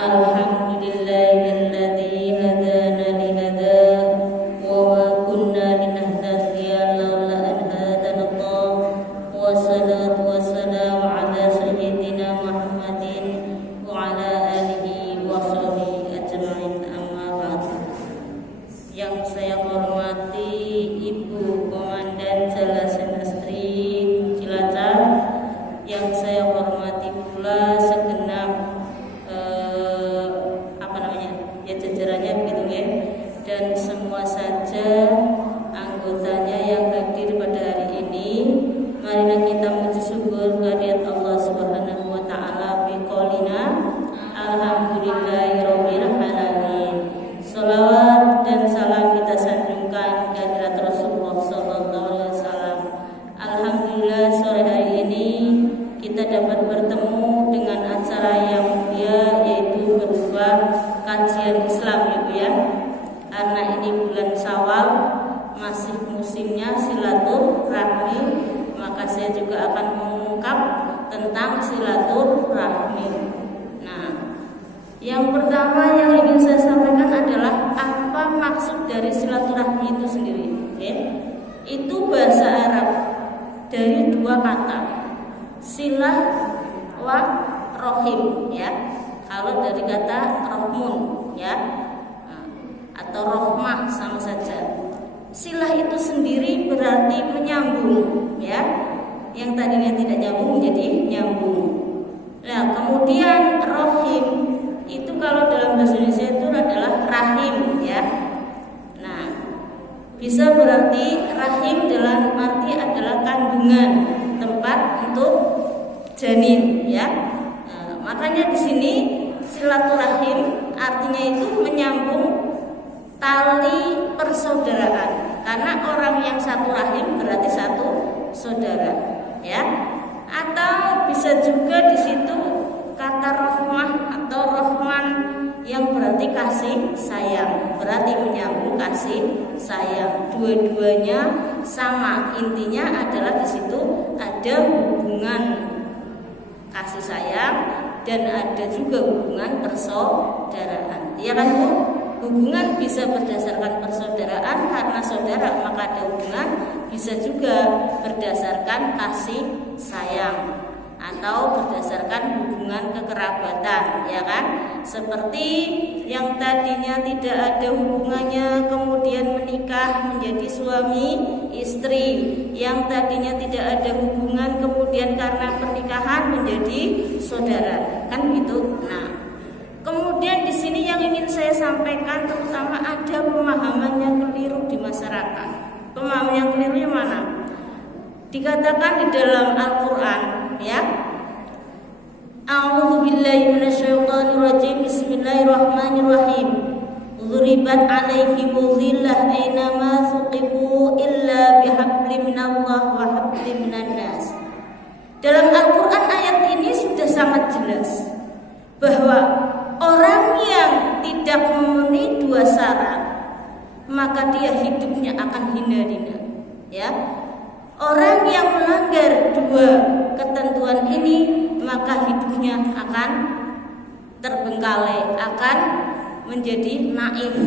Alhamdulillahilladzi hadana lihada wa ma kunna linahtadiya laula an hadanallah wassalatu wassalamu ala sayyidina Muhammadin wa ala alihi wa sahbihi ajma'in, amma ba'd. Yang saya hormati Ibu Komandan Jalasan Astri Cilacap, yang saya hormati pula segenap jajarannya begitu ya, dan semua saja anggotanya yang hadir pada hari ini. Marilah kita memuji syukur kehadirat Allah Subhanahu wa taala biqaulina alhamdulillahirabbil alamin. Shalawat dan salam kita sanjungkan kehadirat Rasulullah sallallahu alaihi wasallam. Alhamdulillah, sore hari ini kita dapat bertemu dengan acara yang mulia, yaitu berupa kajian Islam ya Bu ya. Karena ini bulan Syawal, masih musimnya silaturahmi, maka saya juga akan mengungkap tentang silaturahmi. Nah, yang pertama yang ingin saya sampaikan adalah apa maksud dari silaturahmi itu sendiri ya? Itu bahasa Arab dari dua kata, silah wa rohim ya. Kalau dari kata rohmun ya, atau rohmah sama saja. Silah itu sendiri berarti menyambung ya. Yang tadinya tidak nyambung menjadi nyambung. Nah, kemudian rohim itu kalau dalam bahasa Indonesia itu adalah rahim ya. Nah, bisa berarti rahim dalam arti adalah kandungan, tempat untuk janin ya. Makanya di sini silaturahim artinya itu menyambung tali persaudaraan, karena orang yang satu rahim berarti satu saudara ya. Atau bisa juga di situ kata rahmah atau rahman yang berarti kasih sayang, berarti menyambung kasih sayang. Dua-duanya sama, intinya adalah di situ ada hubungan kasih sayang dan ada juga hubungan persaudaraan. Ya kan Bu? Hubungan bisa berdasarkan persaudaraan karena saudara, maka ada hubungan, bisa juga berdasarkan kasih sayang atau berdasarkan hubungan kekerabatan, ya kan? Seperti yang tadinya tidak ada hubungannya kemudian menikah menjadi suami istri, yang tadinya tidak ada hubungan kemudian karena pernikahan menjadi saudara, kan gitu. Nah, kemudian di sini yang ingin saya sampaikan terutama ada pemahaman yang keliru di masyarakat. Pemahaman yang kelirunya mana? Dikatakan di dalam Al-Qur'an ya. A'udzubillahi minasyaitonirrajim. Bismillahirrahmanirrahim. Dzuribat 'alaihimul dhillah ainama thuqifu illa bihablim minallah wa hablim minan nas. Dalam Al-Qur'an ayat ini sudah sangat jelas bahwa orang yang tidak memenuhi dua syarat maka dia hidupnya akan hina-hina ya. Orang yang melanggar dua ketentuan ini maka hidupnya akan terbengkalai, akan menjadi naif.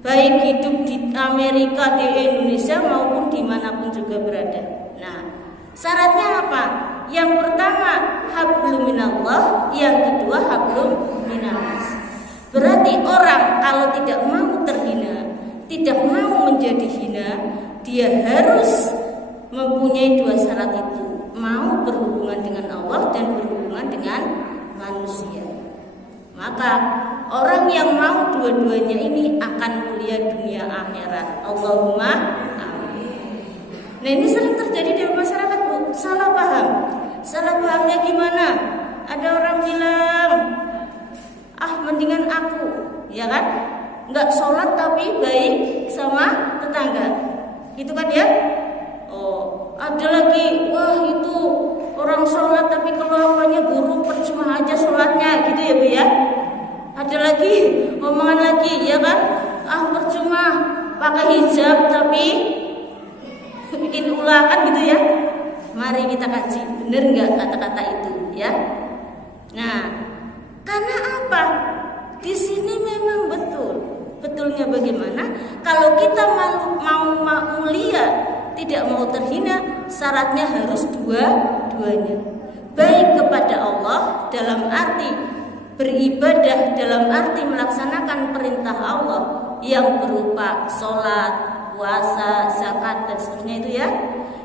Baik hidup di Amerika, di Indonesia maupun dimanapun juga berada. Nah, syaratnya apa? Yang pertama hablum minallah, yang kedua hablum minannas. Berarti orang kalau tidak mau terhina, tidak mau menjadi hina, dia harus mempunyai dua syarat itu, mau berhubungan dengan Allah dan berhubungan dengan manusia. Maka orang yang mau dua-duanya ini akan mulia dunia akhirat. Allahumma amin. Nah, ini sering terjadi di masyarakat Bu, salah paham. Salah pahamnya gimana? Ada orang bilang, mendingan aku, ya kan? Nggak sholat tapi baik sama tetangga, gitu kan ya? Oh, ada lagi, wah itu orang sholat tapi kelakuannya buruk, percuma aja sholatnya, gitu ya Bu ya? Ada lagi, omongan lagi, ya kan? Percuma pakai hijab tapi bikin ulah, kan gitu ya? Mari kita kaji, bener nggak kata-kata itu, ya? Nah, karena apa? Kenapa? Di sini memang betul. Betulnya bagaimana? Kalau kita mau mulia, tidak mau terhina, syaratnya harus dua-duanya. Baik kepada Allah dalam arti beribadah, dalam arti melaksanakan perintah Allah yang berupa sholat, puasa, zakat dan seterusnya itu ya.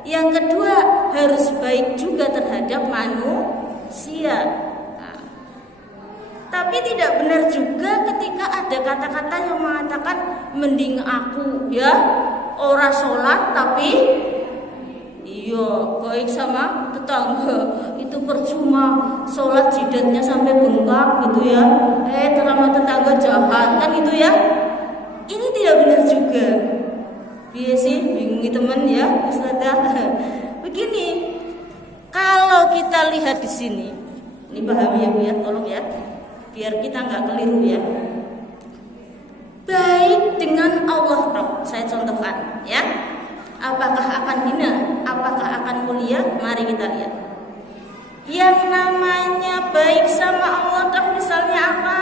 Yang kedua, harus baik juga terhadap manusia. Tapi tidak benar juga ketika ada kata-kata yang mengatakan mending aku ya ora sholat tapi iya baik sama tetangga, itu percuma sholat jidatnya sampai bengkak gitu ya, sama tetangga jahat kan itu ya. Ini tidak benar juga. Biasa sih bingung teman ya Ustazah. Begini, kalau kita lihat di sini, ini paham ya Bu ya, tolong ya, biar kita nggak keliru ya. Baik dengan Allah, saya contohkan ya. Apakah akan hina? Apakah akan mulia? Mari kita lihat. Yang namanya baik sama Allah, misalnya apa?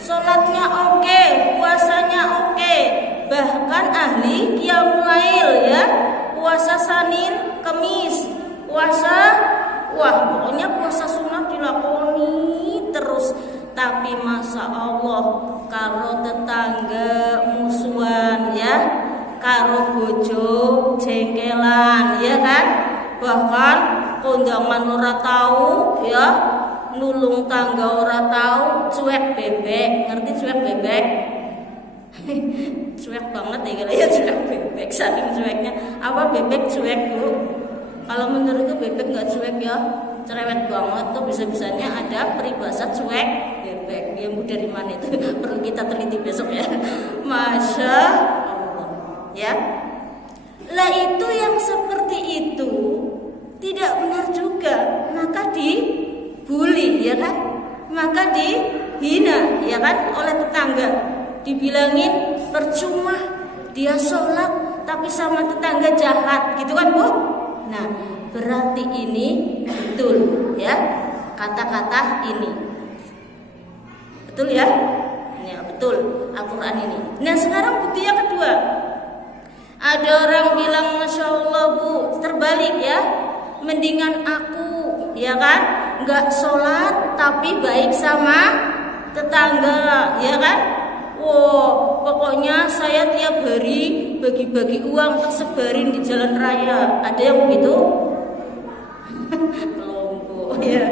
Sholatnya oke, puasanya oke, bahkan ahli qiyamul lail ya, puasa Senin, Kamis, puasa, wah pokoknya puasa sunat dilakoni terus. Tapi masa Allah kalau tetangga musuhan ya, karo bojo jengkelan ya kan, bahkan kondangan ora tahu ya, nulung tangga ora tahu, cuek bebek, ngerti cuek bebek? Cuek banget ya kalau ya cuek bebek, saking cueknya. Apa bebek cuek Bu? Kalau menurutku bebek nggak cuek ya, cerewet banget tuh, bisa-bisanya ada peribahasa cuek bebek. Ya Bu, dari mana itu? Perlu kita teliti besok ya. Masya Allah ya. Lah itu yang seperti itu tidak benar juga, maka dibully ya kan, maka dihina ya kan oleh tetangga, dibilangin percuma dia sholat tapi sama tetangga jahat gitu kan Bu. Nah berarti ini betul ya, kata-kata ini betul ya, ini betul Al-Quran ini. Nah sekarang bukti yang kedua, ada orang bilang Masya Allah Bu, terbalik ya, mendingan aku ya kan nggak sholat tapi baik sama tetangga ya kan. Wow, pokoknya saya tiap hari bagi-bagi uang tersebarin di jalan raya. Ada yang begitu? Kelompok ya,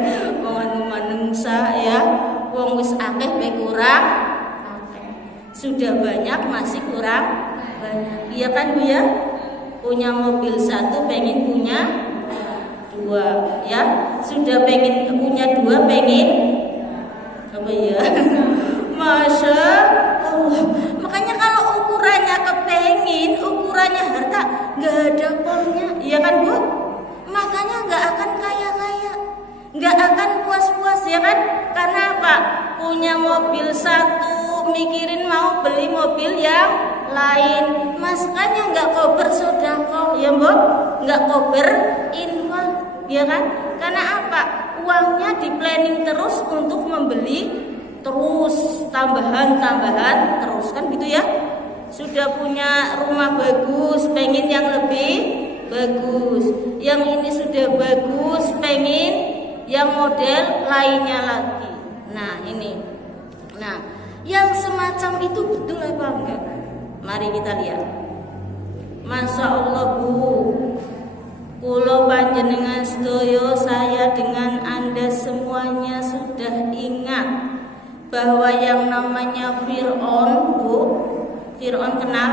manungsa ya, wong wis akeh bae kurang. Sudah banyak masih kurang banyak. Iya kan Bu ya? Punya mobil satu pengen punya dua ya, sudah pengen punya dua pengen apa ya? Masya Allah. Makanya kalau ukurannya kepengin, ukurannya harta, nggak ada polnya, iya kan Bu? Makanya nggak akan kaya-kaya, nggak akan puas-puas ya kan? Karena apa? Punya mobil satu, mikirin mau beli mobil yang lain. Makanya nggak kober sodako, ya Bu? Nggak kober infak, ya kan? Karena apa? Uangnya di planning terus untuk membeli terus tambahan terus kan gitu ya. Sudah punya rumah bagus, pengen yang lebih bagus. Yang ini sudah bagus, pengen yang model lainnya lagi. Nah ini, nah yang semacam itu betul apa enggak? Mari kita lihat. Masya Allah Bu, kulo panjenengan sedoyo, saya dengan Anda semuanya sudah ingat bahwa yang namanya Fir'aun Bu, Fir'aun kenal?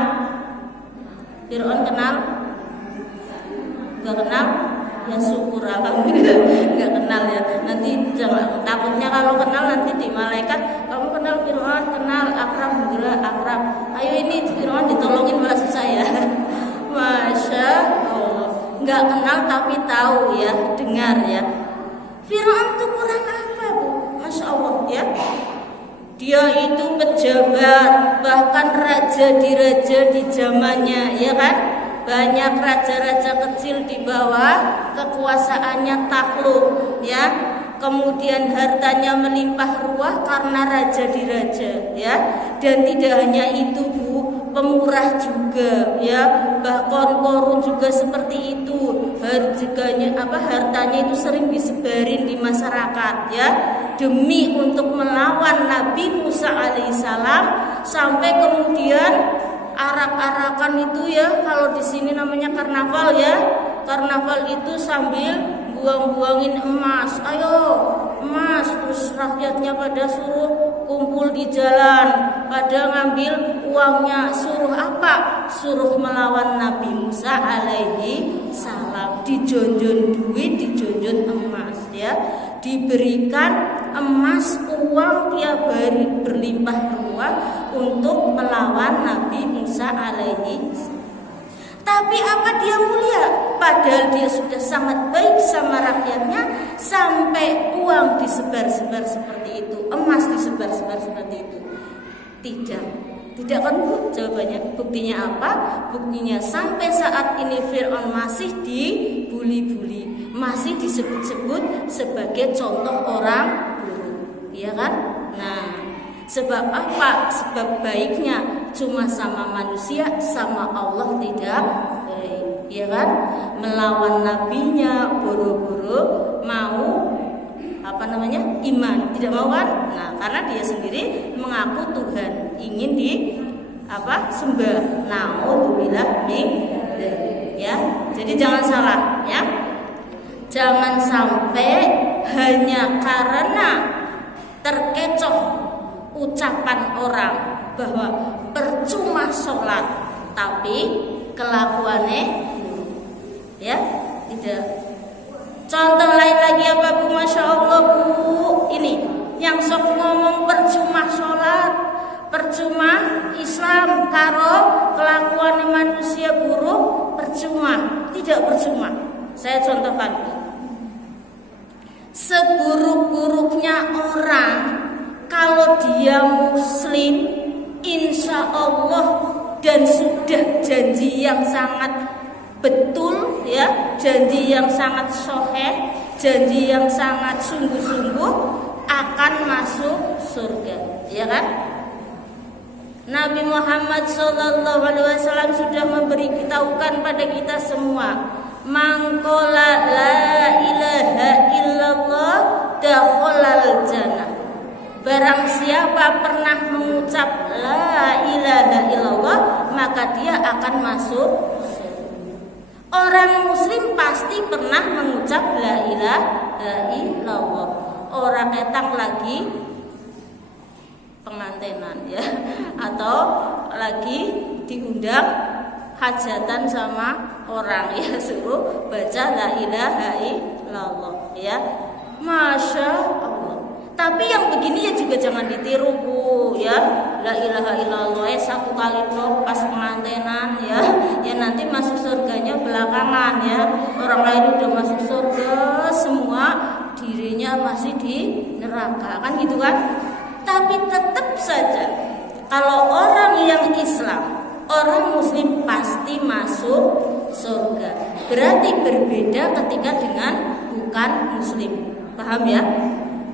Fir'aun kenal? Gak kenal? Ya syukur alhamdulillah gak kenal ya. Nanti jangan, takutnya kalau kenal nanti di malaikat, kamu kenal Fir'aun? Kenal, akrab, alhamdulillah akrab. Ayo ini Fir'aun ditolongin malah susah ya. Masya Allah, gak kenal tapi tahu ya, dengar ya. Fir'aun tuh kurang apa Bu? Masya Allah ya. Dia itu pejabat, bahkan raja di zamannya, ya kan? Banyak raja-raja kecil di bawah kekuasaannya takluk, ya. kemudian hartanya melimpah ruah karena raja diraja, ya. Dan tidak hanya itu, Bu, pemurah juga, ya. Bahkan Korun juga seperti itu. Hartanya itu sering disebarin di masyarakat, ya, demi untuk melawan Nabi Musa alaihissalam, sampai kemudian arak-arakan itu, ya, kalau di sini namanya karnaval, ya. Karnaval itu sambil buang-buangin emas, ayo emas, terus rakyatnya pada suruh kumpul di jalan, pada ngambil uangnya, suruh apa? Suruh melawan Nabi Musa alaihi salam, dijonjon duit, dijonjon emas, ya, diberikan emas, uang tiap hari berlimpah ruah untuk melawan Nabi Musa alaihi salam. Tapi apa dia mulia? Padahal dia sudah sangat baik sama rakyatnya, sampai uang disebar-sebar seperti itu, emas disebar-sebar seperti itu. Tidak kan, Bu? Jawabannya, buktinya apa? Buktinya sampai saat ini Fir'aun masih dibuli-buli, masih disebut-sebut sebagai contoh orang buruk, ya kan? Nah, sebab apa? Sebab baiknya cuma sama manusia, sama Allah tidak baik, ya kan? Melawan nabinya, boro-boro mau iman, tidak mau kan? Nah, karena dia sendiri mengaku Tuhan, ingin sembah. Naudzubillah min dzalik, ya. Jadi jangan salah, ya. Jangan sampai hanya karena terkecoh ucapan orang bahwa percuma sholat, tapi kelakuannya, ya, tidak. Contoh lain lagi apa, Bu? Masya Allah, Bu, ini yang sok ngomong percuma sholat, percuma Islam, karo kelakuan manusia buruk, percuma. Tidak percuma. Saya contohkan, Bu. Seburuk-buruknya orang, kalau dia muslim, insya Allah, dan sudah janji yang sangat betul, ya, janji yang sangat soheh, janji yang sangat sungguh-sungguh, akan masuk surga, ya kan? Nabi Muhammad SAW sudah memberitahukan pada kita semua, man qala la ilaha illallah dakhalal jannah. Barang siapa pernah mengucap la ilaha illallah, maka dia akan masuk surga. Orang muslim pasti pernah mengucap la ilaha illallah. Orang ketang lagi pengantenan, ya, atau lagi diundang hajatan sama orang, ya, suruh baca la ilaha illallah, ya. Masya Allah. Tapi yang begini ya juga jangan ditiru, Bu, ya. La ilaha illallah satu kali doang pas pengantenan, ya. Ya nanti masuk surganya belakangan, ya. Orang lain udah masuk surga semua, dirinya masih di neraka, kan gitu kan? Tapi tetap saja kalau orang yang Islam, orang muslim pasti masuk surga. Berarti berbeda ketika dengan bukan muslim. Paham, ya?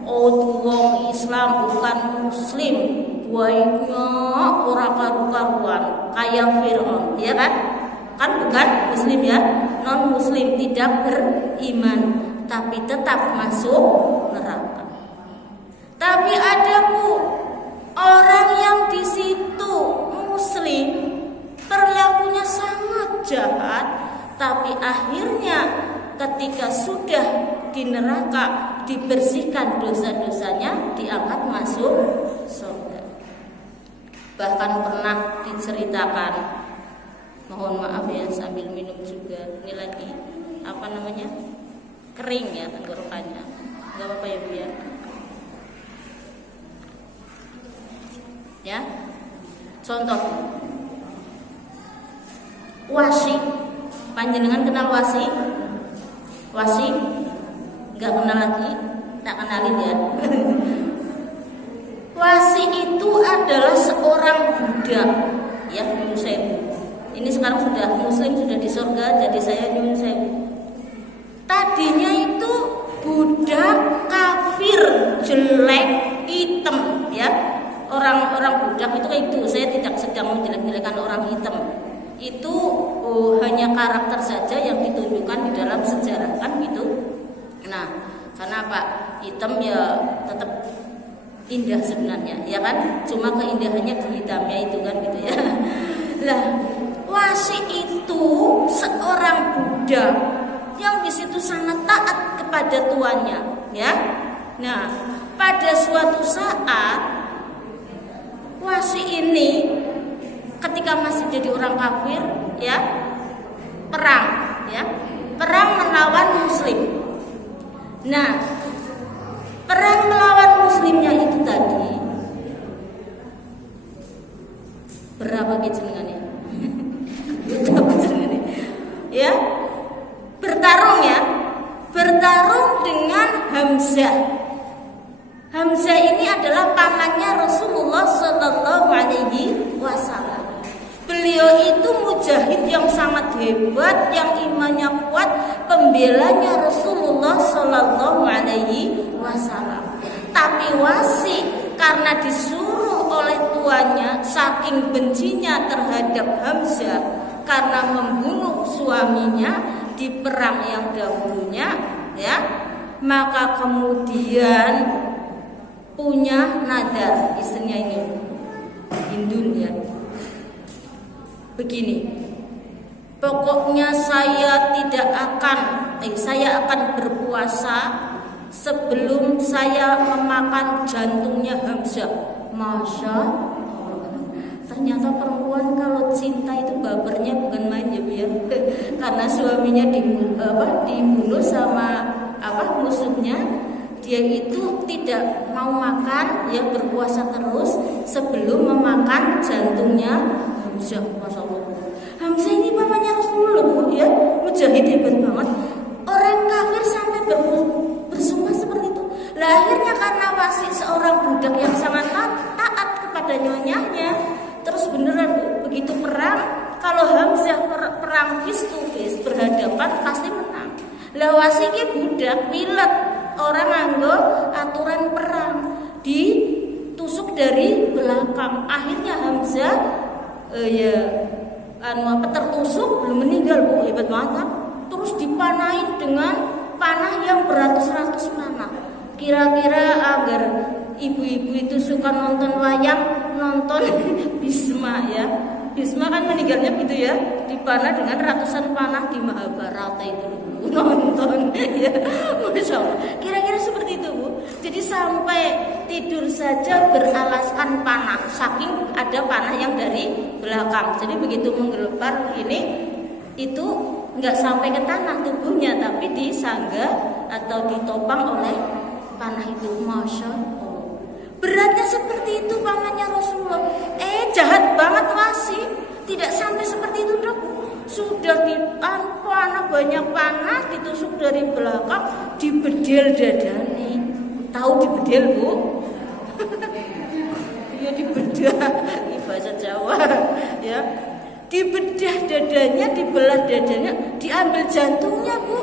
Oh, wong Islam bukan muslim, baiknya ora karu-karuan kayak Fir'aun, ya kan? Kan bukan muslim, ya, non muslim, tidak beriman, tapi tetap masuk neraka. Tapi ada, Bu, orang yang di situ muslim, perilakunya sangat jahat, tapi akhirnya ketika sudah di neraka dibersihkan dosa-dosanya, diangkat masuk surga. Bahkan pernah diceritakan, mohon maaf ya sambil minum juga, ini lagi kering, ya, tenggorokannya, nggak apa-apa ya, Bu, ya. Ya, contoh Wasi, panjenengan kenal Wasi? Wasi? Gak kenal lagi? Tak kenalin, ya. Wasi itu adalah seorang budak, ya, nyun sewu. Ini sekarang sudah muslim, sudah di surga, jadi saya nyun sewu. Tadinya itu budak kafir jelek hitam ya. Orang-orang budak itu kayak gitu. Saya tidak sedang menjelek-jelekan orang hitam. Itu hanya karakter saja yang ditunjukkan di dalam sejarah kan gitu. Nah, karena apa? Hitam ya tetap indah sebenarnya, ya kan? Cuma keindahannya di hitamnya itu kan gitu ya. Lah, Wasi itu seorang budak yang di situ sangat taat kepada tuannya, ya. Nah, pada suatu saat Wasi ini ketika masih jadi orang kafir, ya, perang melawan Muslim. Nah, perang melawan Muslimnya itu tadi berapa jenengannya? Berapa jenengannya? Ya, bertarung dengan Hamzah. Hamzah ini adalah pamannya Rasulullah Sallallahu Alaihi Wasallam. Beliau itu mujahid yang sangat hebat, yang imannya kuat, pembelanya Rasulullah Sallallahu Alaihi Wasallam. Tapi Wasi karena disuruh oleh tuannya, saking bencinya terhadap Hamzah karena membunuh suaminya di perang yang dahulunya, ya, maka kemudian punya nadar, istrinya ini Hindun ya. Begini, pokoknya saya akan berpuasa sebelum saya memakan jantungnya Hamzah. Masya Allah. Ternyata perempuan kalau cinta itu bapernya bukan main ya Bu ya. Karena suaminya dibunuh sama musuhnya, dia itu tidak mau makan, ya berpuasa terus sebelum memakan jantungnya Hamzah. Masya Allah. Hamzah ini pamannya Rasulullah ya, mujahid hebat banget. Orang kafir sampai bersumpah seperti itu. Lah akhirnya karena Wasi seorang budak yang sangat taat kepada nyonyanya, terus beneran begitu perang, kalau Hamzah perang face to face berhadapan pasti menang. Lah Wasi ki budak pilet, orang nganggo aturan perang, ditusuk dari belakang. Akhirnya Hamzah tertusuk belum meninggal Bu, hebat banget. Terus dipanahin dengan panah yang beratus-ratus panah. Kira-kira agar ibu-ibu itu suka nonton wayang, nonton Bisma ya. Bisma kan meninggalnya gitu ya, dipanah dengan ratusan panah di Mahabharata itu. Nonton ya, Masya Allah. Kira-kira seperti itu Bu. Jadi sampai tidur saja beralaskan panah, saking ada panah yang dari belakang. Jadi begitu menggelepar ini, itu nggak sampai ke tanah tubuhnya, tapi disangga atau ditopang oleh panah itu. Masya Allah. Beratnya seperti itu pamannya Rasulullah. Jahat banget Wasi. Tidak sampai seperti itu dok. Sudah panah, banyak panah, ditusuk dari belakang, dibedel dadane. Tahu dibedel Bu? Ya dibedah, ini bahasa Jawa ya. Dibedah dadanya, dibelah dadanya, diambil jantungnya Bu.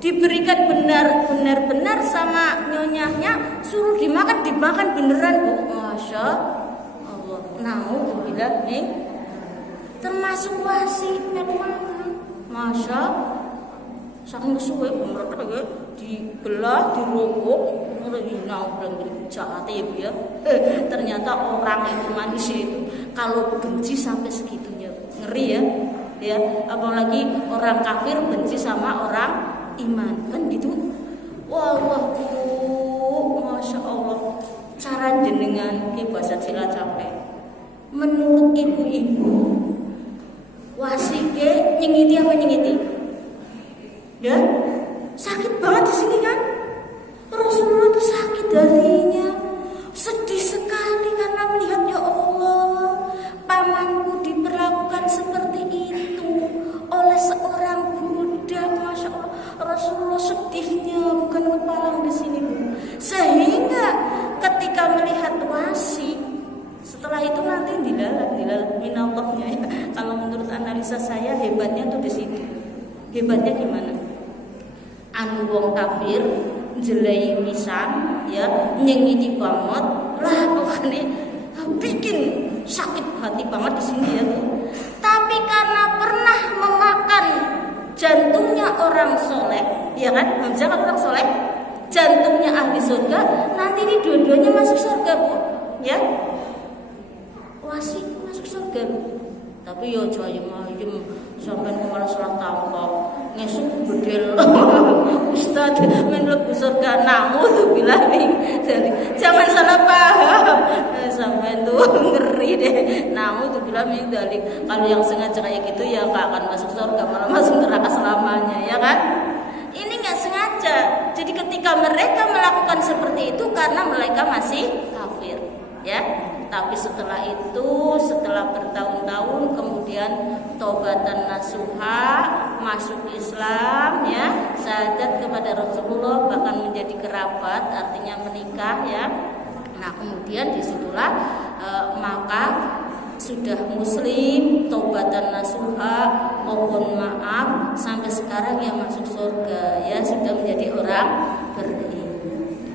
Diberikan benar-benar sama nyonyanya, suruh dimakan beneran Bu. Masya Allah. Nauzubillah nih. Termasuk Wasi memang, Masya, saking kesuwe mereka dibelah, dirobok, jahat ya. Ternyata orang itu, manusia itu kalau benci sampai segitunya, ngeri ya. Apalagi orang kafir benci sama orang iman, kan gitu. Wah itu, Masya Allah. Cara jenengan ke bahasa Cilacap. Menurut ibu-ibu, Wasi ke nyengiti apa nyengiti? Ya, sakit banget di sini kan? Rasulullah itu sakit hatinya, sedih sekali karena melihat ya Allah, pamanku diperlakukan seperti itu oleh seorang budak. Masya Allah, Rasulullah sedihnya bukan kepalang di sini. Sehingga ketika melihat Wasi, setelah itu nanti dilalat minallahnya ya. Kalau menurut analisa saya hebatnya tuh di situ. Hebatnya gimana? Anu wong kafir jelai pisang ya, nyengiti banget lah pokoknya bikin sakit hati banget di sini ya tuh. Tapi karena pernah memakan jantungnya orang soleh, ya kan? Misalkan orang soleh, jantungnya ahli surga, nanti ini dua-duanya masuk surga bu, ya. Wasi masuk surga. Tapi yo jayem sampai malah salah tangkap, ngesuk bedel. Ustaz menlebu surga, naudzubillah. Jadi jangan salah paham. Sampai tuh ngeri deh. Naudzubillah min dzalik. Kalau yang sengaja kayak gitu ya enggak akan masuk surga, malah masuk neraka selamanya, ya kan? Ini nggak sengaja. Jadi ketika mereka melakukan seperti itu karena mereka masih kafir, ya. Tapi setelah itu, setelah bertahun-tahun kemudian taubatan nasuha, masuk Islam, ya, syahadat kepada Rasulullah, bahkan menjadi kerabat, artinya menikah, ya. Nah kemudian disitulah maka sudah muslim, taubatan nasuha, mohon maaf, sampai sekarang ya masuk surga, ya, sudah menjadi orang beriman.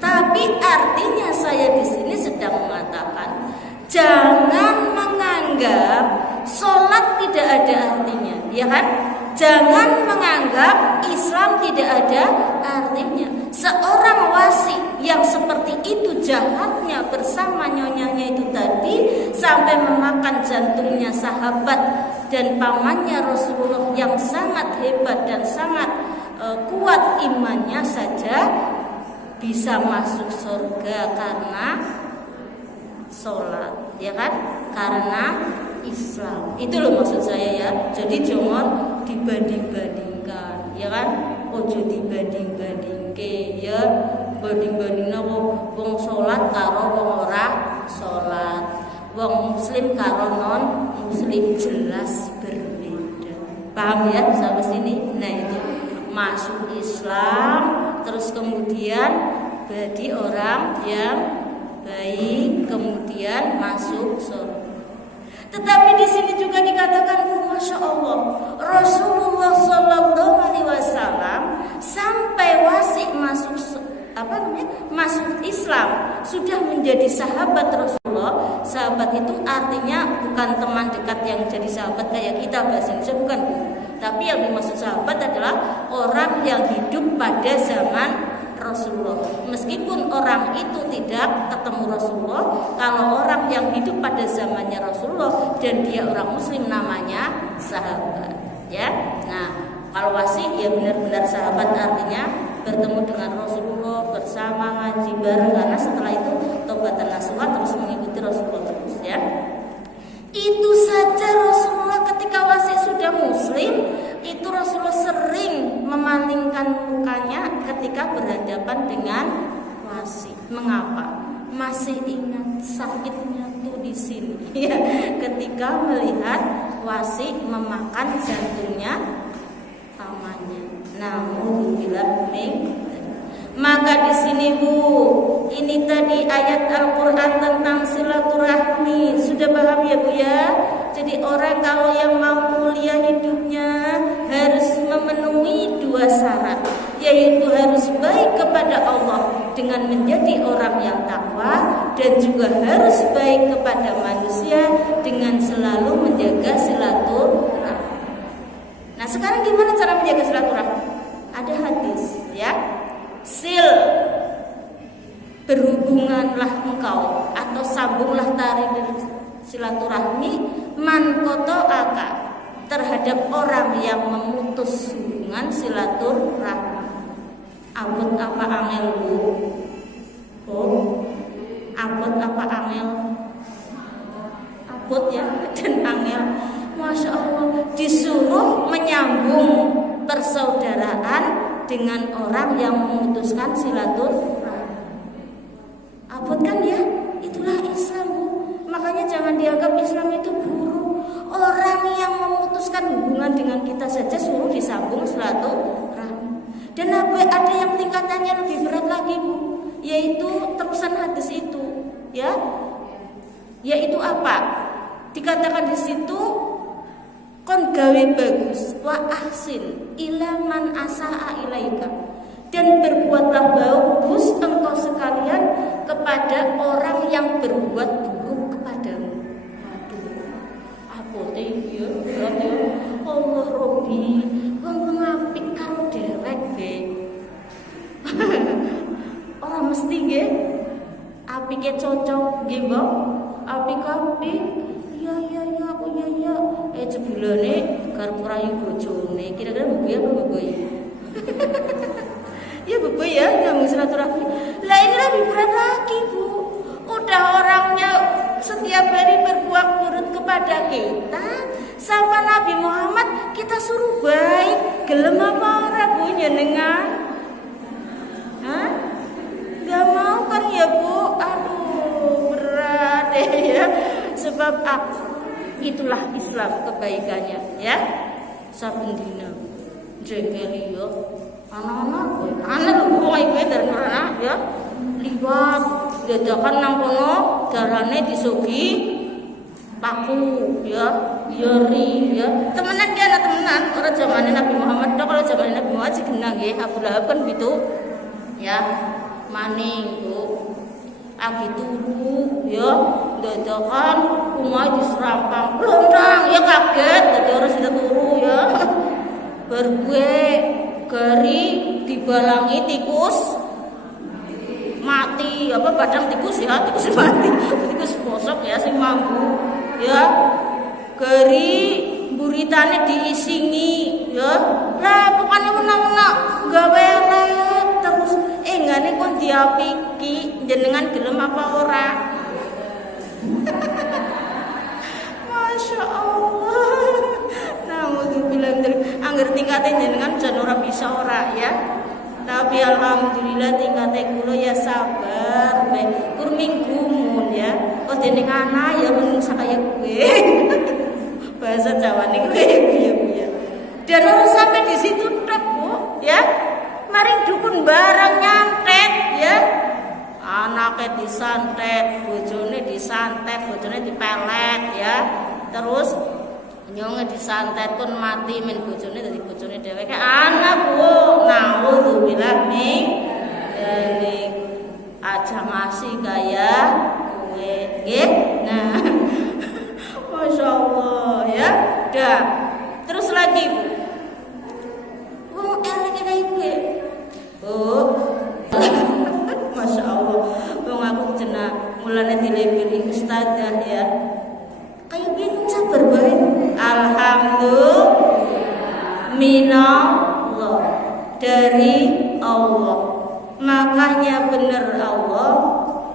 Tapi artinya saya di sini sedang mengatakan jangan menganggap sholat tidak ada artinya, ya kan? Jangan menganggap Islam tidak ada artinya. Seorang wasi yang seperti itu jahatnya bersama nyonyanya itu tadi sampai memakan jantungnya sahabat dan pamannya Rasulullah yang sangat hebat dan sangat kuat imannya saja bisa masuk surga karena sholat, ya kan? Karena Islam. Itu loh maksud saya ya. Jadi jangan dibanding-bandingkan, ya kan? Ojo dibanding-bandingke, ya. Banding-bandingna wong sholat karo wong ora sholat, wong muslim karo non muslim, jelas berbeda. Paham ya sampai sini? Nah itu masuk Islam terus kemudian jadi orang yang baik, kemudian masuk surga. Tetapi di sini juga dikatakan, masya Allah, Rasulullah Shallallahu Alaihi Wasallam sampai wasi masuk Islam sudah menjadi sahabat Rasulullah. Sahabat itu artinya bukan teman dekat yang jadi sahabat kayak kita bahasa Indonesia, bukan. Tapi yang dimaksud sahabat adalah orang yang hidup pada zaman Rasulullah. Meskipun orang itu tidak ketemu Rasulullah, kalau orang yang hidup pada zamannya Rasulullah dan dia orang muslim namanya sahabat, ya. Nah, kalau wasi ya benar-benar sahabat, artinya bertemu dengan Rasulullah, bersama ngaji bareng, karena setelah itu taubatan nasuha terus mengikuti Rasulullah terus, ya. Itu saja Rasulullah ketika wasi sudah muslim, itu Rasulullah sering memalingkan mukanya ketika berhadapan dengan wasi. Mengapa? Masih ingat sakitnya tuh di sini, ya, ketika melihat wasi memakan jantungnya pamannya. Naudzubillah min. Maka di sini Bu, ini tadi ayat Al-Qur'an tentang silaturahmi. Sudah paham ya Bu ya? Jadi orang kalau yang mau mulia hidupnya harus memenuhi dua syarat, yaitu harus baik kepada Allah dengan menjadi orang yang takwa, dan juga harus baik kepada manusia dengan selalu menjaga silaturahmi. Nah sekarang gimana cara menjaga silaturahmi? Ada hadis, ya. Sil, berhubunganlah engkau atau sambunglah tali silaturahmi man qata'aka, terhadap orang yang memutus hubungan silaturahmi. Abot apa angel Bu? Oh, abot apa angel? Abot ya, dan angel. Masya Allah, disuruh menyambung persaudaraan dengan orang yang memutuskan silaturahmi. Abot kan ya? Itulah Islam Bu. Makanya jangan dianggap Islam itu buruk. Orang yang memutuskan hubungan dengan kita saja suruh disambung silaturahmi. Dan ada yang tingkatannya lebih berat lagi Bu, yaitu terusan hadis itu, ya. Yaitu apa? Dikatakan di situ, kon gawe bagus wa ahsin ila man asaa ilaika. Dan berbuatlah bagus engkau sekalian kepada orang yang berbuat buruk kepadamu. Waduh, apote ya, berat ya. Allah Robbi, wong apik karo dewek be. Ora mesti nggih. Apike cocok nggih, Mbok. Apik. Iya, aku iya. Jebulane garap rayu bojone. Kira-kira bebuy apa bebuy? Ya bebuy ya, nyambung silaturahmi. Lah ini lebih berat lagi, Bu. Udah orangnya setiap hari berbuat buruk kepada kita, sama Nabi Muhammad kita suruh baik. Gelem apa ora Bu jenengan? Hah? Gak mau kan ya Bu? Aduh, berat ya. Sebab itulah Islam kebaikannya ya. Saben dina jengkel yo anak lho wong iki dari mana ya liwat dadakan nang kono darane disugi paku ya yori ya temenan dia anak temenan orang zamane Nabi Muhammad tok. Kalau zamane Nabi Muhammad sih genang nggih Abu Lahab kan gitu ya maning Bu agi turu ya dadakan umah diserampang lontang ya kaget dadi orang sida turu ya bergue gari dibalangi tikus mati apa badang tikus ya tikus mati tikus bosok ya sing mampu ya gari buritane diisingi ya lah pokoknya menang-menang gawe elek terus enggane kon diapiki jenengan gelem apa ora. Masya Allah. Naudzubillah angger tingkate jenengan jan ora bisa ora ya. Tapi alhamdulillah tingkate kula ya sabar bae. Kur minggumun ya. Kok dene ana ya menungsa kaya kowe. Bahasa Jawane kowe ya. Dan ora sampai di situ tok, Bu, ya. Maring dukun barang nyantet ya. Anaknya disantet, bojone disantet, bojone dipelet ya. Terus nyonge disantet kon mati men bojone dadi bojone dheweke anak Bu. Naudzubillah min dzalik. Aja masih kaya kowe nggih. Nah. Masya Allah ya. Dah. Terus lagi Bu. Wong elek kaya kowe. Oh. Masya Allah. Wong aku cenah mulane dilebeli ustazah ya. Kayak bingung sabar bae. Alhamdulillah minallah dari Allah. Makanya benar Allah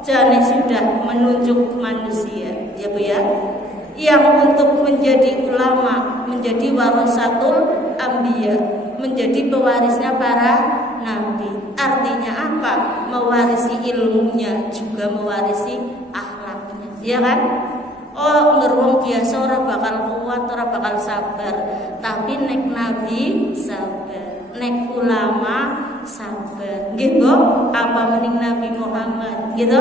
jane sudah menunjuk manusia ya Bu ya. Yang untuk menjadi ulama, menjadi warasatul anbiya, menjadi pewarisnya para nabi. Artinya apa? Mewarisi ilmunya juga mewarisi akhlaknya. Ya kan? Oh, ngeruang biasa orang bakal kuat, orang bakal sabar. Tapi nek nabi sabar, nek ulama sabar. Gitu? Apa mending Nabi Muhammad? Gitu?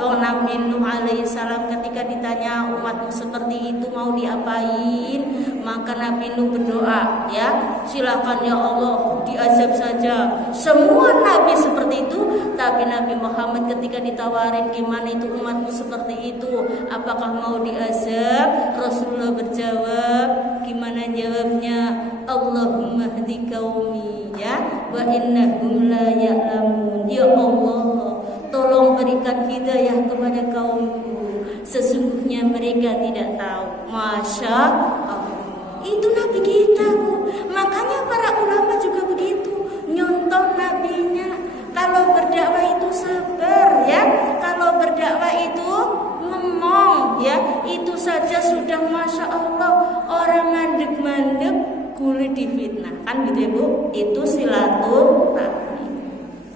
Oh, Nabi Nuh alaihi salam ketika ditanya umatmu seperti itu mau diapain, maka Nabi Nuh berdoa, ya silakan ya Allah diazab saja. Semua nabi seperti itu, tapi Nabi Muhammad ketika ditawarin gimana itu umatmu seperti itu, apakah mau diazab? Rasulullah berjawab, gimana jawabnya? Allahumma hdi qaumi ya wa innahum la ya'lamun. Ya Allah, tolong berikan hidayah kepada kaumku, sesungguhnya mereka tidak tahu. Masya Allah. Itu nabi kita Bu. Makanya para ulama juga begitu, nyontoh nabinya. Kalau berdakwah itu sabar ya, kalau berdakwah itu ngomong ya, itu saja sudah Masya Allah. Orang mandek-mandek kulit difitnah kan gitu ya Bu. Itu silaturahmi.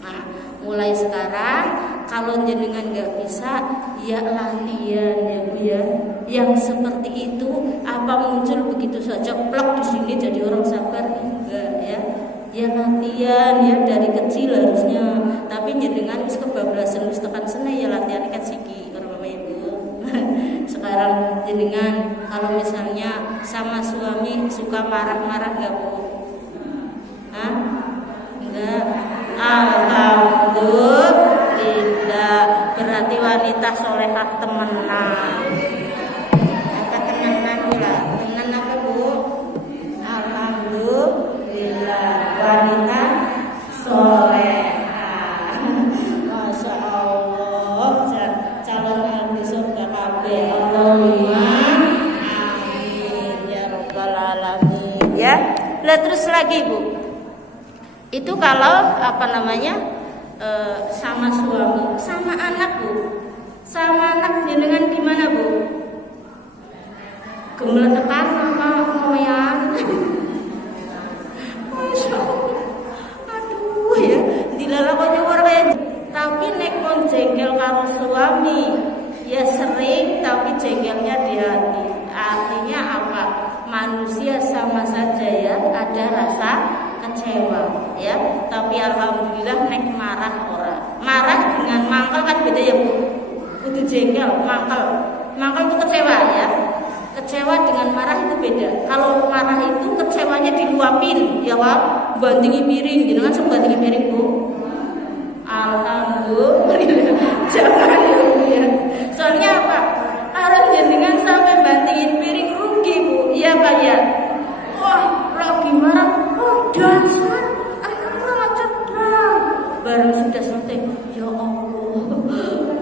Nah mulai sekarang kalau jenengan nggak bisa ya latihan ya Bu ya. Yang seperti itu apa muncul begitu saja plak di sini jadi orang sabar enggak ya. Ya latihan ya dari kecil harusnya. Tapi jenengan wis kebablasan wis tekan sene ya latihan kan siki Bapak Ibu. Sekarang jenengan kalau misalnya sama suami suka marah-marah enggak Bu? Hah? Enggak. Alhamdulillah. Berarti wanita solehah temenan. Apa temenan pula? Temenan apa Bu? Alhamdulillah. Wanita solehah. Masya Allah. Calon ahli surga kabeh. Allahumma amin ya rabbal alamin. Ya. Lah terus lagi Bu. Itu kalau sama suami, sama anak Bu, sama anak jenengan gimana Bu? Gemeletekan sama ngoyan. Masya Allah. Aduh ya, dilalakannya orang tapi nek kon jengkel karo suami, ya sering tapi jengkelnya di hati. Artinya apa? Manusia sama saja ya, ada rasa kecewa ya, tapi alhamdulillah nek marah ora. Marah dengan mangkel kan beda ya Bu. Kudu jengkel, mangkel itu kecewa ya. Kecewa dengan marah itu beda. Kalau marah itu kecewanya diluapin ya Pak, bantingi piring, jenengan sing bantingi piring Bu. Alhamdulillah. Jangan ya. Soalnya apa? Kalau jenengan sampai bantingin piring rugi Bu. Iya Pak ya. Wah, lagi marah. Oh, dasar anak kurang ajar. Baru sudah selesai. Ya Allah,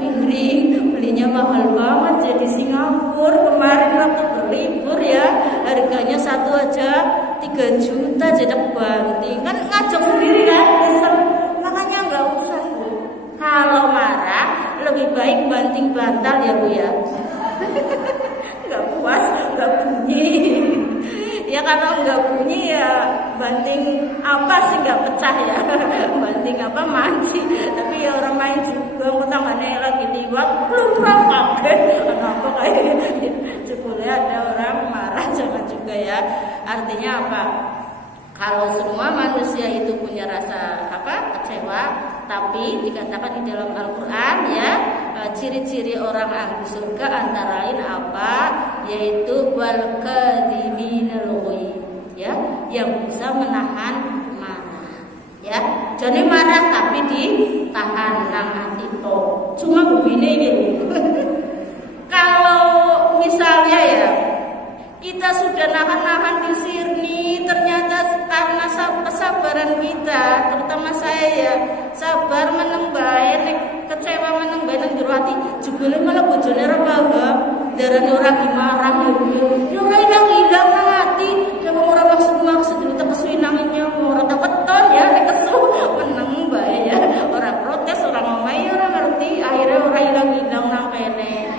piring belinya mahal banget jadi Singapura. Kemarin waktu berlibur ya, harganya satu aja 3 juta jadi banting. Kan ngajak sendiri kan, besar. Makanya nggak usah Bu. Kalau marah lebih baik banting bantal ya Bu ya. Nggak puas, nggak bunyi. Ya kalau nggak bunyi ya banting apa sih nggak pecah ya. Banting apa manci. Tapi ya orang main juga tangannya lagi diwak belum kaget. Kenapa kayak jebulnya ada orang marah jangan juga ya. Artinya apa? Kalau semua manusia itu punya rasa kecewa, tapi dikatakan di dalam Al-Quran ya, ciri-ciri orang ahli surga antara lain apa? Yaitu wal kadhiminal ghaidh ya, yang bisa menahan marah ya. Jadi marah tapi ditahan nang ati to. Cuma begini gitu. Kalau misalnya ya kita sudah nahan-nahan di sini, ternyata karena kesabaran kita, terutama saya ya, sabar menembae, kecewa menembae nang jero ati, jebule malah bojone ora paham, darane ora dimarah ya ora ilang-ilang nang ati, coba ora maksud itu kesuwinange ora tak keton ya, nek kesu meneng bae ya, ora protes, ora ngomai, ora ngerti, akhirnya ora ilang-ilang nang kene.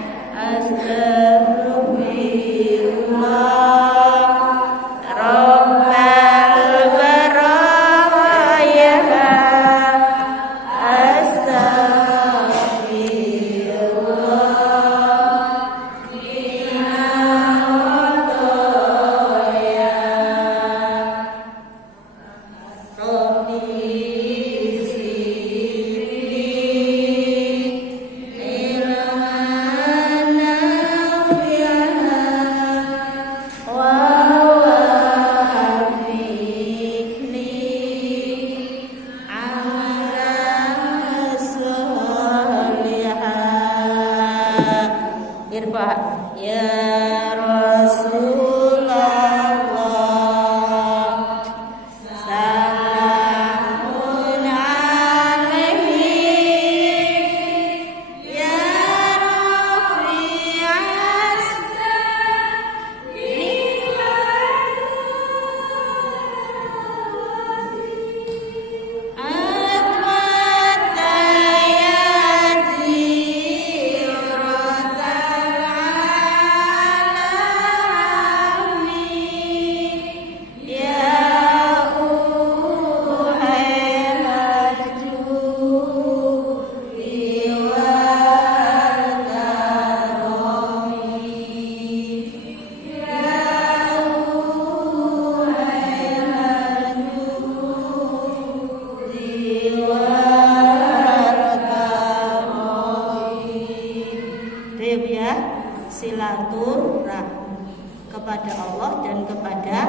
silaturahmi kepada Allah dan kepada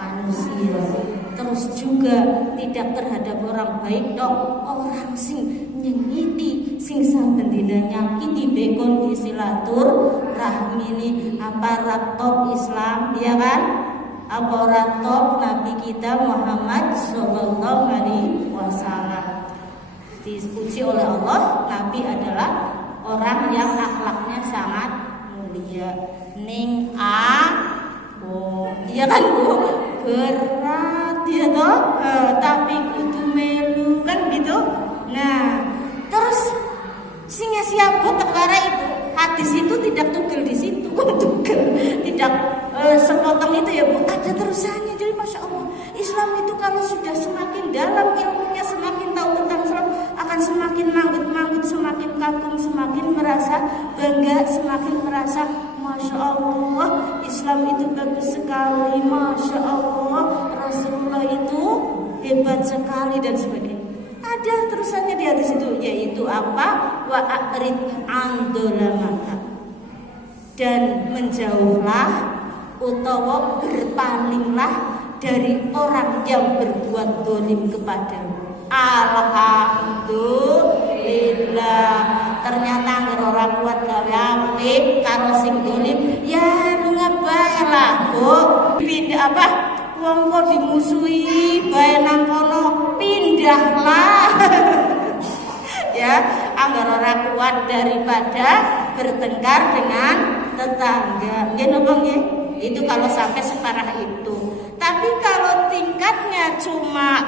manusia. Terus juga tidak terhadap orang baik dok, orang sing nyengiti, sing saben dina nyakiti bekon di silaturahmi aparat top Islam, ya kan? Aparat top Nabi kita Muhammad Sallallahu Alaihi Wasallam. Dipuji oleh Allah, Nabi adalah orang yang akhlaknya sangat mulia. Ning iya kan Bu? Berat ya toh, tapi kudu melu kan gitu. Nah, terus singa siapa terwara ibu. Hadis itu tidak tugel di situ, tugel tidak sepotong itu ya Bu. Ada terusannya. Jadi masya Allah, Islam itu kalau sudah semakin dalam ilmunya, semakin tahu tentang Islam, akan semakin manggut-manggut, semakin kagum, semakin merasa bangga, semakin merasa masya Allah, Islam itu bagus sekali, masya Allah, Rasulullah itu hebat sekali dan sebagainya. Ada terusannya di hadis itu, yaitu apa? Wa a'rid an dolamaka, dan menjauhlah utawa berpalinglah dari orang yang berbuat dolim kepadamu. Alhamdulillah. Ternyata nggak orang kuat gawe apik karo sing dolim, ya lu ngapain lah Bu. Pindah apa? Wong kok dimusuhi bae nang kono, pindahlah. Ya, anggar orang kuat daripada bertengkar dengan tetangga. Nggih napa nggih? Itu kalau sampai separah itu. Tapi kalau tingkatnya cuma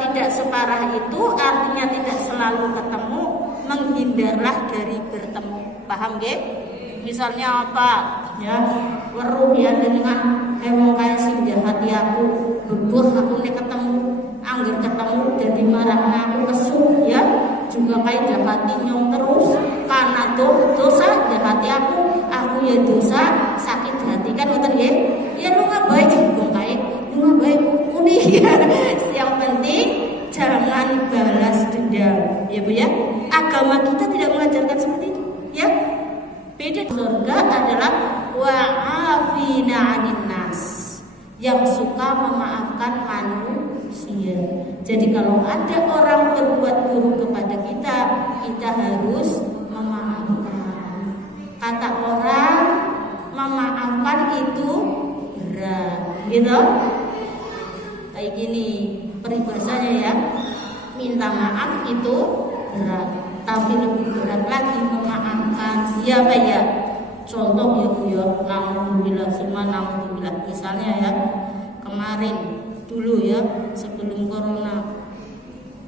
tidak separah itu, artinya tidak selalu ketemu, menghindarlah dari bertemu. Paham nggih? Misalnya apa? Ya, weruh ya dengan wong kae sing jahati aku, bebuh aku nek ketemu, angger ketemu jadi marah aku kesu ya, juga kayak jahati nyong terus karena dosa jahati aku ya dosa sakit hati kan ngoten nggih. Ya lu ngabae wong kae, lu ngabae muni ya. Yang penting jangan balas dendam, ya Bu ya. Agama kita tidak mengajarkan seperti itu, ya. Beda. Surga adalah wa'afina 'anil nas, yang suka memaafkan manusia. Jadi kalau ada orang berbuat buruk kepada kita, kita harus memaafkan. Kata orang, memaafkan itu berat, gitu. Kayak gini peribahasanya ya, minta maaf itu berat, tapi lebih berat lagi memaafkan. Ya Pak ya, contoh ya Bu ya, alhamdulillah semua alhamdulillah. Misalnya ya, kemarin dulu ya sebelum corona,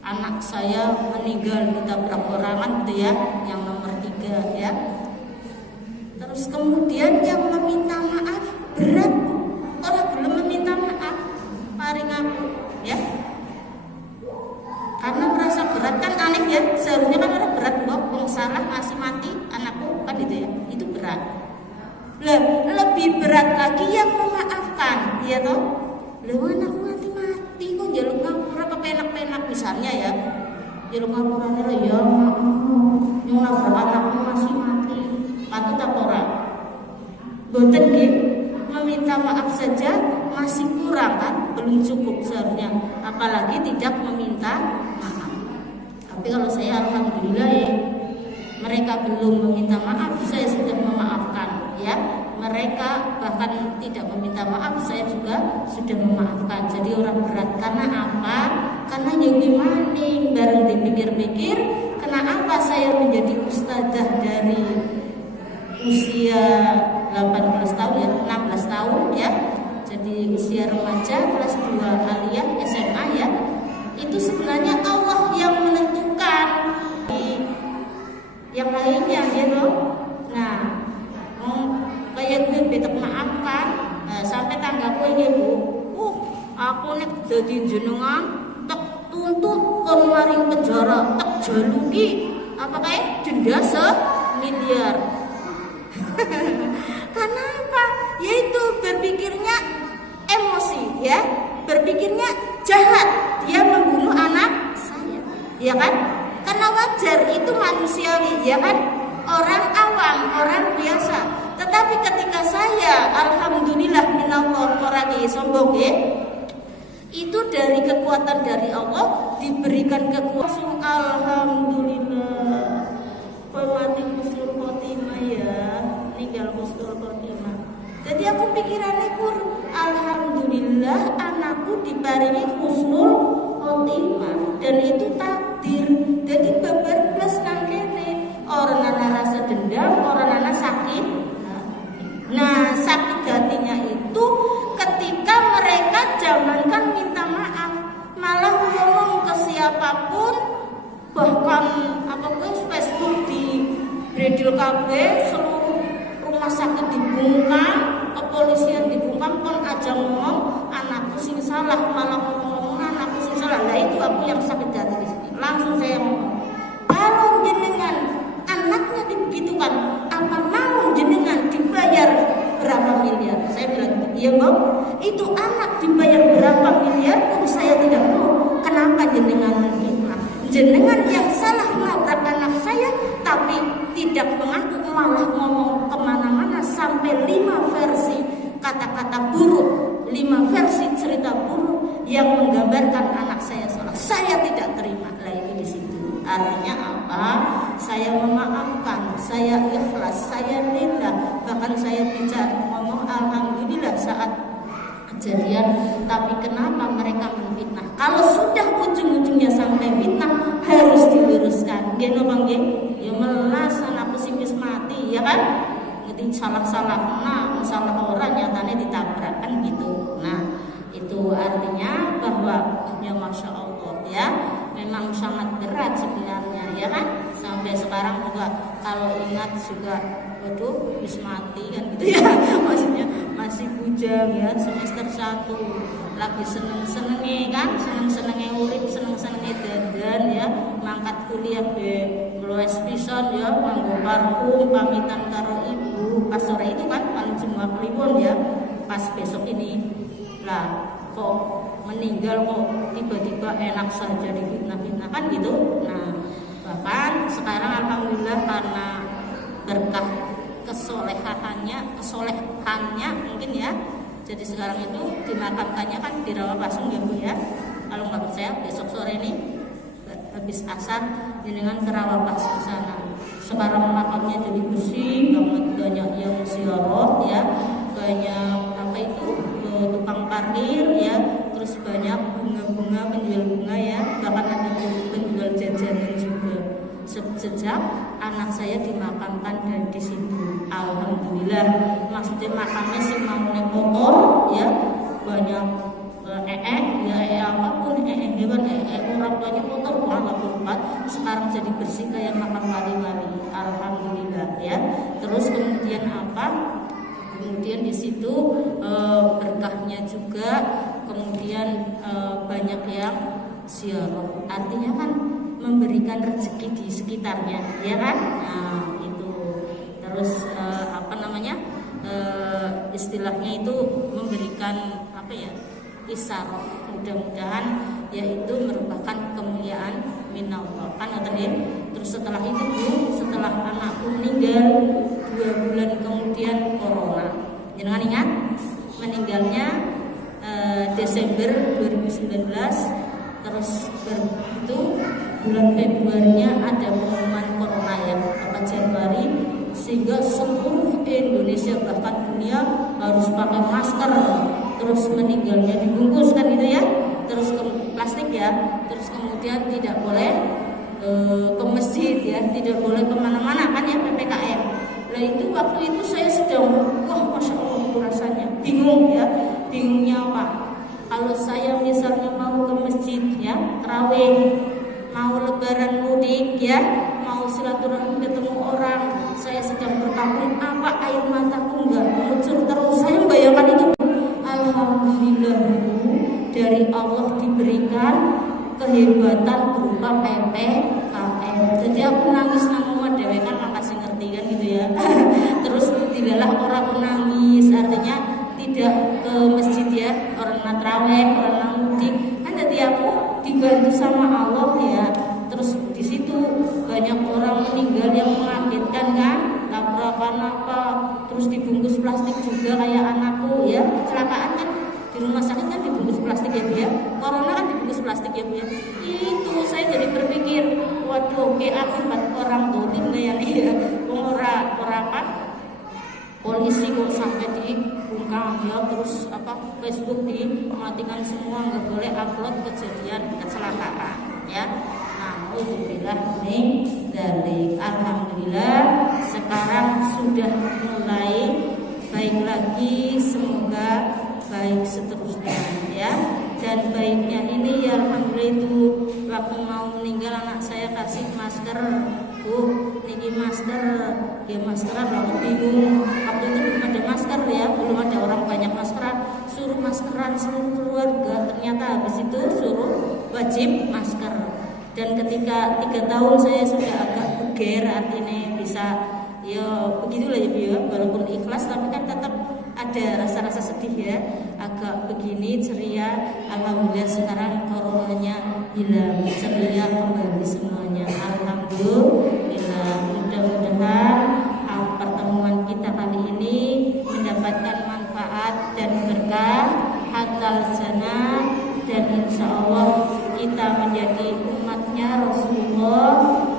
anak saya meninggal ditabrak orang gitu ya, yang nomor 3 ya. Terus kemudian yang meminta maaf berat, orang belum meminta maaf, paring aku ya. Karena merasa berat kan aneh ya, seharusnya kan ada berat kok, yang salah masih mati anakku kan gitu ya, itu berat. Lebih berat lagi yang memaafkan, ya toh. Anakku mati kok jaluk ngapura kepenak-penak misalnya ya, jaluk ngapura ya maaf, yang nabrak anakku masih mati, patut apa ora? Boten nggih, meminta maaf saja masih kurang kan, belum cukup seharusnya, apalagi tidak meminta maaf. Tapi kalau saya alhamdulillah ya, mereka belum meminta maaf, saya sudah memaafkan ya. Mereka bahkan tidak meminta maaf, saya juga sudah memaafkan. Jadi orang berat karena apa? Karena yang gimana bareng dipikir-pikir, kenapa saya menjadi ustadzah dari usia 18 tahun ya, 16 tahun ya. Jadi usia remaja kelas 2 aliyah SMA ya. Itu sebenarnya Allah yang menentukan yang lainnya ya loh. Nah, kayak gue betek maafkan, sampai tanggaku ini Bu, aku nek dadi jenengan tak tuntut kon maring penjara, tak jaluki apa kayak denda 1 miliar. Karena apa? Yaitu berpikirnya emosi ya, berpikirnya jahat, dia membunuh anak saya, ya kan? Karena wajar, itu manusiawi, ya kan? Orang awam, orang biasa. Tetapi ketika saya, alhamdulillah minallah, nggih sombong nggih. Itu dari kekuatan dari Allah diberikan kekuatan. Alhamdulillah. Pemati husnul khotimah ya, ninggal husnul khotimah. Jadi aku pikirannya alhamdulillah anakku diparingi husnul khotimah dan itu takdir. Jadi babar plus nang kene orang anak rasa dendam, orang anak sakit. Nah, sakit hatinya itu ketika mereka jangankan minta maaf, malah ngomong ke siapapun, bahkan Facebook di Bredil KB, seluruh rumah sakit dibungkam, kepolisian dibungkam, kon aja ngomong anakku sing salah, malah ngomong anakku sing salah. Nah itu aku yang sakit hati di sini. Langsung saya ngomong, kalau jenengan anaknya dibegitukan, apa mau jenengan dibayar berapa miliar? Saya bilang gitu, iya Bang, itu anak dibayar berapa miliar pun saya tidak mau. Kenapa jenengan fitnah? Jenengan yang salah nabrak anak saya, tapi tidak mengaku, malah ngomong kemana-mana sampai 5 versi kata-kata buruk, 5 versi cerita buruk yang menggambarkan anak saya salah. Saya tidak terima. Lah itu di situ. Artinya apa? Saya memaafkan, saya ikhlas, saya lillah. Bahkan saya bisa ngomong alhamdulillah saat kejadian. Tapi kenapa mereka memfitnah? Kalau sudah ujung-ujungnya sampai fitnah, harus diluruskan. Nggih napa nggih? Ya melas anakku sing wis mati, ya kan? Ngerti salah-salah, nah salah orang nyatanya ditabrak kan gitu. Nah, itu artinya bahwa ya Masya Allah ya, memang sangat berat sebenarnya ya kan. Sampai sekarang juga kalau ingat juga, waduh wis mati kan gitu ya. Maksudnya masih bujang ya, semester 1 lagi seneng-senenge kan, seneng-senenge urip, seneng-senenge dandan ya, mangkat kuliah be mluwes pisan ya, nganggo parfum, pamitan karo ibu pas sore itu kan Jumat Kliwon ya, pas besok ini lah kok meninggal, kok tiba-tiba enak saja difitnah-fitnah kan gitu. Nah bahkan sekarang alhamdulillah karena berkah kesolehannya mungkin ya, jadi sekarang itu dimakamkannya kan di Rawapasung ya Bu ya. Kalau nggak percaya besok sore ini habis asar dengan ke Rawapasung sana. Sekarang makamnya jadi bersih banget, banyak yang ziarah ya, banyak apa itu tukang parkir ya, terus banyak bunga-bunga, penjual bunga ya, bahkan ada penjual jajanan juga. Sejak anak saya dimakamkan dan di situ, alhamdulillah. Maksudnya makamnya sih mamune kotor ya, banyak ya apapun hewan orang tuanya kotor banget. Sekarang jadi bersih kayak makam wali-wali, alhamdulillah ya. Terus kemudian apa? Kemudian di situ berkahnya juga, kemudian banyak yang ziarah. Artinya kan memberikan rezeki di sekitarnya, ya kan? Nah itu. Terus istilahnya itu memberikan apa ya? Isyarat. Mudah-mudahan yaitu merupakan kemuliaan minallah. Kan terus setelah itu Bu, setelah anakku meninggal 2 bulan kemudian corona. Jangan ingat meninggalnya Desember 2019. Terus itu bulan Februarinya ada pengumuman corona ya, Januari, sehingga seluruh Indonesia bahkan dunia harus pakai masker. Terus meninggalnya dibungkus kan gitu ya, terus ke plastik ya, terus kemudian tidak boleh ke masjid ya, tidak boleh kemana-mana kan ya, PPKM. Nah itu waktu itu saya sedang Masya Allah rasanya bingung ya. Bingungnya apa? Kalau saya misalnya mau ke masjid ya, tarawih, mau lebaran mudik ya, mau silaturahmi ketemu orang, saya sedang berkabung, apa air mataku enggak mengucur terus. Saya membayangkan itu. Alhamdulillah dari Allah diberikan kehebatan berupa PPKM. Jadi aku nangis nang dewe kan makasih ngerti kan gitu ya. Terus tidaklah orang menangis, artinya tidak ke masjid ya, orang tarawih, orang mudik. Kan jadi aku dibantu sama Allah ya. Terus di situ banyak orang meninggal yang mengagetkan kan, tabrakan apa, terus dibungkus plastik juga kayak anakku ya, kecelakaan kan di rumah sakit kan dibungkus plastik ya Bu ya, corona kan dibungkus plastik ya Bu ya. Itu saya jadi berpikir, waduh ke akibat orang tuh ya ora apa polisi kok sampai dibungkam ya, terus Facebook dimatikan semua, nggak boleh upload kejadian kecelakaan ya. Alhamdulillah dari alhamdulillah sekarang sudah mulai baik lagi, semoga baik seterusnya ya. Dan baiknya ini ya alhamdulillah, itu waktu mau meninggal anak saya kasih masker, Bu, ini masker ya, maskeran aku bingung, waktu itu belum ada masker ya, belum ada orang banyak maskeran, suruh maskeran seluruh keluarga, ternyata habis itu suruh wajib masker. Dan ketika 3 tahun saya sudah agak beger, artinya bisa ya begitulah ya Bu ya, walaupun ikhlas tapi kan tetap ada rasa-rasa sedih ya, agak begini ceria. Alhamdulillah sekarang coronanya hilang, ceria kembali semuanya, alhamdulillah. Mudah-mudahan pertemuan kita kali ini mendapatkan manfaat dan berkah hatal jannah, dan insya Allah kita menjadi umatnya Rasulullah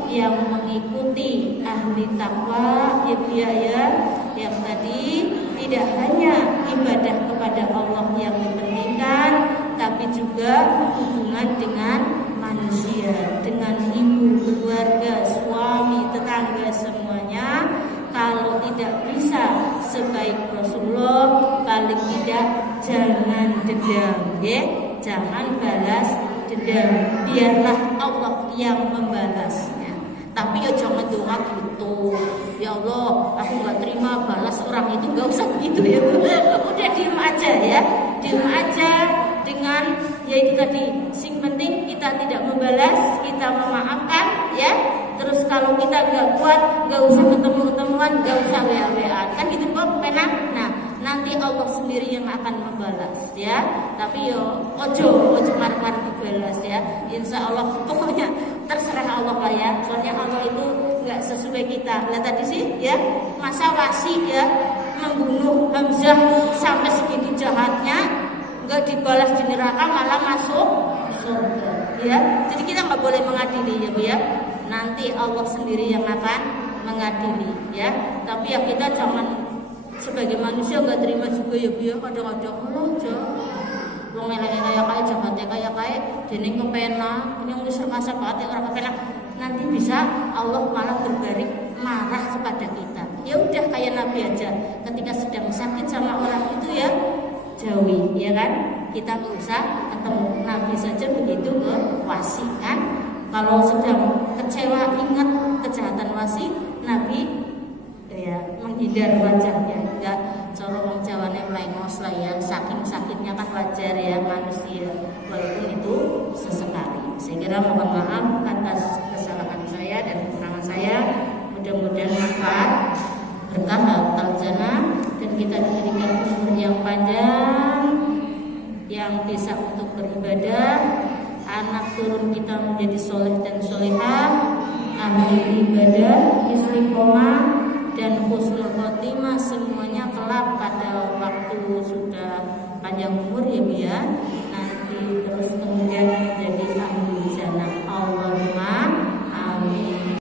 yang mengikuti ahli takwa ya yang tadi tidak hanya ibadah kepada Allah yang dipentingkan, tapi juga hubungan dengan manusia, dengan ibu, keluarga, suami, tetangga, semuanya. Kalau tidak bisa sebaik Rasulullah, paling tidak jangan dendam ya, jangan balas dendam, biarlah Allah yang membalasnya. Tapi ya jangan doa gitu, ya Allah aku gak terima balas orang itu, gak usah begitu ya Bu. Udah diem aja ya, diem aja dengan yaitu tadi, sing penting kita tidak membalas, kita memaafkan ya. Terus kalau kita gak kuat, gak usah ketemu-ketemuan, gak usah WA-WA, kan gitu kok penak. Nah nanti Allah sendiri yang akan membalas ya. Tapi yo ojo marah-marah dibalas ya. Insya Allah pokoknya terserah Allah lah ya. Soalnya Allah itu nggak sesuai kita. Lihat tadi sih ya, masa Wasi ya membunuh Hamzah sampai segitu jahatnya, nggak dibalas di neraka malah masuk surga ya. Jadi kita nggak boleh mengadili ya Bu ya. Nanti Allah sendiri yang akan mengadili ya. Tapi ya kita jangan sebagai manusia nggak terima juga ya Bu ya. Kadang-kadang wong elek kaya jabate kaya dening kepena yang wis rekasa banget ora kepena, nanti bisa Allah malah berbalik marah kepada kita. Ya udah kayak Nabi aja, ketika sedang sakit sama orang itu ya jauhi ya kan, kita nggak usah ketemu. Nabi saja begitu ke Wasi kan, kalau sedang kecewa ingat kejahatan Wasi, Nabi ya menghindar wajahnya, enggak cara wong Jawane melengos lah ya, saking sakitnya kan wajar ya manusia, walaupun itu sesekali. Saya kira mohon maaf atas kesalahan saya dan kekurangan saya, mudah-mudahan manfaat berkah hatal jannah, dan kita diberikan umur yang panjang yang bisa untuk beribadah, anak turun kita menjadi soleh dan solehah, ahli ibadah, istiqomah dan husnul khotimah, semuanya kelak pada waktu sudah panjang umur ya Bu ya, nanti terus kemudian menjadi ahli jannah. Allah